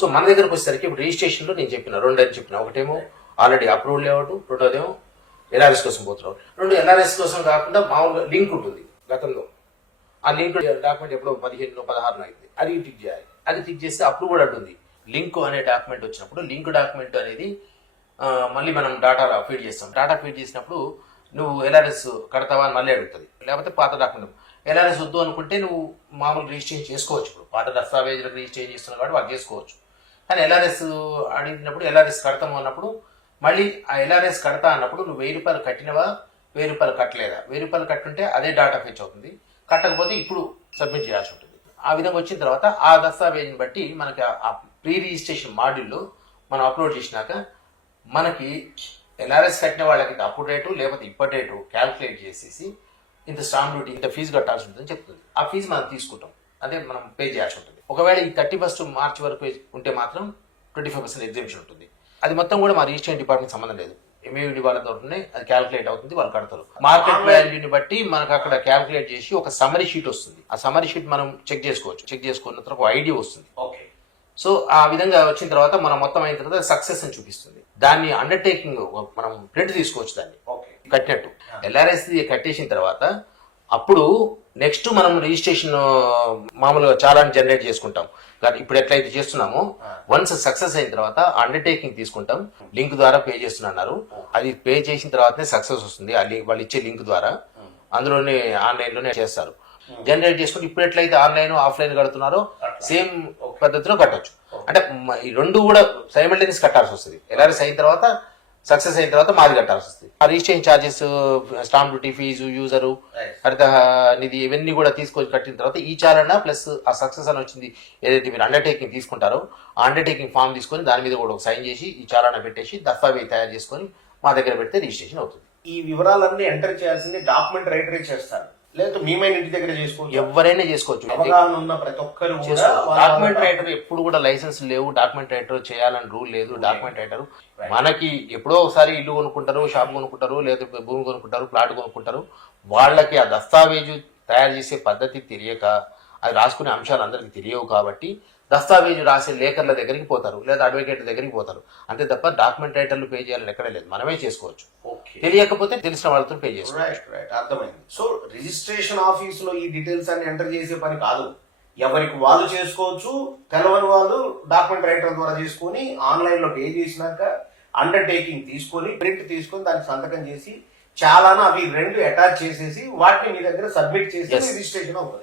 So మన దగ్గరకు వచ్చేసరికి ఇప్పుడు రిజిస్ట్రేషన్లో నేను చెప్పిన రెండు అని చెప్పిన, ఒకటేమో ఆల్రెడీ అప్రూవల్ లేఅవుట్, రెండోదేమో ఎల్ఆర్ఎస్ కోసం పోతున్నాం. రెండు ఎల్ఆర్ఎస్ కోసం కాకుండా మామూలుగా లింక్ ఉంటుంది గతంలో, ఆ లింక్ డాక్యుమెంట్ ఎప్పుడో 15-16 అయింది, అది టిక్ చేయాలి. అది టిక్ చేస్తే అప్పుడు కూడా ఉంటుంది. లింక్ అనే డాక్యుమెంట్ వచ్చినప్పుడు లింక్ డాక్యుమెంట్ అనేది మళ్ళీ మనం డాటా ఫీడ్ చేస్తాం. డాటా ఫీడ్ చేసినప్పుడు నువ్వు ఎల్ఆర్ఎస్ కడతావా అని మళ్ళీ అడుగుతుంది, లేకపోతే పాత డాక్యుమెంట్. ఎల్ఆర్ఎస్ వద్దు అనుకుంటే నువ్వు మామూలు రిజిస్ట్రేషన్ చేసుకోవచ్చు. ఇప్పుడు పాత దస్తావేజులకు రిజిస్ట్రేషన్ చేస్తున్నావు కాబట్టి వాళ్ళు చేసుకోవచ్చు. కానీ ఎల్ఆర్ఎస్ అడిగినప్పుడు ఎల్ఆర్ఎస్ కడతాము అన్నప్పుడు మళ్ళీ ఆ ఎల్ఆర్ఎస్ కడతా అన్నప్పుడు నువ్వు 1000 రూపాయలు కట్టినవా 1000 రూపాయలు కట్టలేదా, 1000 రూపాయలు కట్టుంటే అదే డాటా ఫెచ్ అవుతుంది, కట్టకపోతే ఇప్పుడు సబ్మిట్ చేయాల్సి ఉంటుంది. ఆ విధంగా వచ్చిన తర్వాత ఆ దస్తావేజుని బట్టి మనకి ఆ ప్రీ రిజిస్ట్రేషన్ మాడ్యూల్లో మనం అప్లోడ్ చేసినాక మనకి ఎల్ఆర్ఎస్ కట్టిన వాళ్ళకి అప్పుడు రేటు లేకపోతే ఇప్పటి రేటు క్యాల్కులేట్ చేసేసి ఇంత స్టాంప్ డ్యూటీ ఇంత ఫీజు కట్టాల్సి ఉంటుందని చెప్తుంది. ఆ ఫీజు మనం తీసుకుంటాం, అదే మనం పే చేయాల్సి ఉంటుంది. ఒకవేళ ఈ 31 మార్చి వరకు ఉంటే మాత్రం 25% ఎగ్జిబిషన్ ఉంటుంది. అది మొత్తం కూడా మా రిజిస్ట్రేషన్ డిపార్ట్మెంట్ సంబంధం లేదు, ఎంఏడి వాళ్ళతో అది క్యాల్కులేట్ అవుతుంది, వాళ్ళు కడతారు. మార్కెట్ వాల్యూని బట్టి మనకు అక్కడ క్యాల్కులేట్ చేసి ఒక సమరీ షీట్ వస్తుంది. ఆ సమరీ షీట్ మనం చెక్ చేసుకోవచ్చు. చెక్ చేసుకున్న తర్వాత ఒక ఐడి వస్తుంది. ఓకే, సో ఆ విధంగా వచ్చిన తర్వాత మనం మొత్తం అయిన తర్వాత సక్సెస్ అని చూపిస్తుంది. దాన్ని అండర్టేకింగ్ మనం ప్రింట్ తీసుకోవచ్చు దాన్ని కట్టినట్టు. ఎల్ఆర్ఎస్ కట్టేసిన తర్వాత అప్పుడు నెక్స్ట్ మనం రిజిస్ట్రేషన్ మామూలుగా చాలా జనరేట్ చేసుకుంటాం. కానీ ఇప్పుడు ఎట్లయితే చేస్తున్నామో వన్స్ సక్సెస్ అయిన తర్వాత అండర్టేకింగ్ తీసుకుంటాం. లింక్ ద్వారా పే చేస్తున్నారు, అది పే చేసిన తర్వాతనే సక్సెస్ వస్తుంది. వాళ్ళు ఇచ్చే లింక్ ద్వారా అందులోనే ఆన్లైన్లోనే చేస్తారు. జనరేట్ చేసుకుంటే ఇప్పుడు ఎట్లయితే ఆన్లైన్ ఆఫ్లైన్ కడుతున్నారో సేమ్ పద్ధతిలో కట్టొచ్చు. అంటే ఈ రెండు కూడా సైమల్టేనియస్ కట్టాల్సి వస్తుంది. ఎల్ఆర్ఎస్ అయిన తర్వాత సక్సెస్ అయిన తర్వాత మాది కట్టాల్సి వస్తుంది. ఆ registration charges, stamp duty fee, user, హరిత నిధి ఇవన్నీ కూడా తీసుకొని కట్టిన తర్వాత ఈ చాలన ప్లస్ ఆ సక్సెస్ అని వచ్చింది ఏదైతే మీరు అండర్టేకింగ్ తీసుకుంటారో ఆ అండర్టేకింగ్ ఫామ్ తీసుకొని దాని మీద కూడా ఒక సైన్ చేసి ఈ చాలన పెట్టేసి దస్తావేజ్ తయారు చేసుకొని మా దగ్గర పెడితే రిజిస్ట్రేషన్ అవుతుంది. ఈ వివరాలన్నీ ఎంటర్ చేయాల్సింది డాక్యుమెంట్ రైటరే చేస్తారు, లేదా మీమైన ఇంటి దగ్గర చేసుకోవచ్చు, ఎవరైనా చేసుకోవచ్చు. అవగాహన ఉన్న ప్రతి ఒక్కరు డాక్యుమెంట్ రైటర్ ఎప్పుడు కూడా లైసెన్స్ లేవు, డాక్యుమెంట్ రైటర్ చేయాలని రూల్ లేదు. డాక్యుమెంట్ రైటర్ మనకి ఎప్పుడో ఒకసారి ఇల్లు కొనుక్కుంటారు, షాప్ కొనుక్కుంటారు, లేదా భూమి కొనుక్కుంటారు, ప్లాట్ కొనుక్కుంటారు. వాళ్ళకి ఆ దస్తావేజు తయారు చేసే పద్ధతి తెలియక అది రాసుకునే అంశాలు అందరికీ తెలియవు కాబట్టి దస్తావేజు రాసే లేఖర్ల దగ్గరికి పోతారు, లేదా అడ్వకేట్ దగ్గరికి పోతారు. అంతే తప్ప డాక్యుమెంట్ రైటర్లు పే చేయాలని ఎక్కడే లేదు, మనమే చేసుకోవచ్చు. తెలియకపోతే తెలిసిన వాళ్ళతో పే చేసుకోవచ్చు. అర్థమైంది. సో రిజిస్ట్రేషన్ ఆఫీస్ లో ఈ డీటెయిల్స్ అన్ని ఎంటర్ చేసే పని కాదు, ఎవరికి వాళ్ళు చేసుకోవచ్చు. తెలవని వాళ్ళు డాక్యుమెంట్ రైటర్ ద్వారా చేసుకుని ఆన్లైన్ లో పే చేసినాక అండర్టేకింగ్ తీసుకొని ప్రింట్ తీసుకొని దానికి సంతకం చేసి చాలానా అవి రెండు అటాచ్ చేసేసి వాటిని మీ దగ్గర సబ్మిట్ చేసి రిజిస్ట్రేషన్ అవుతుంది.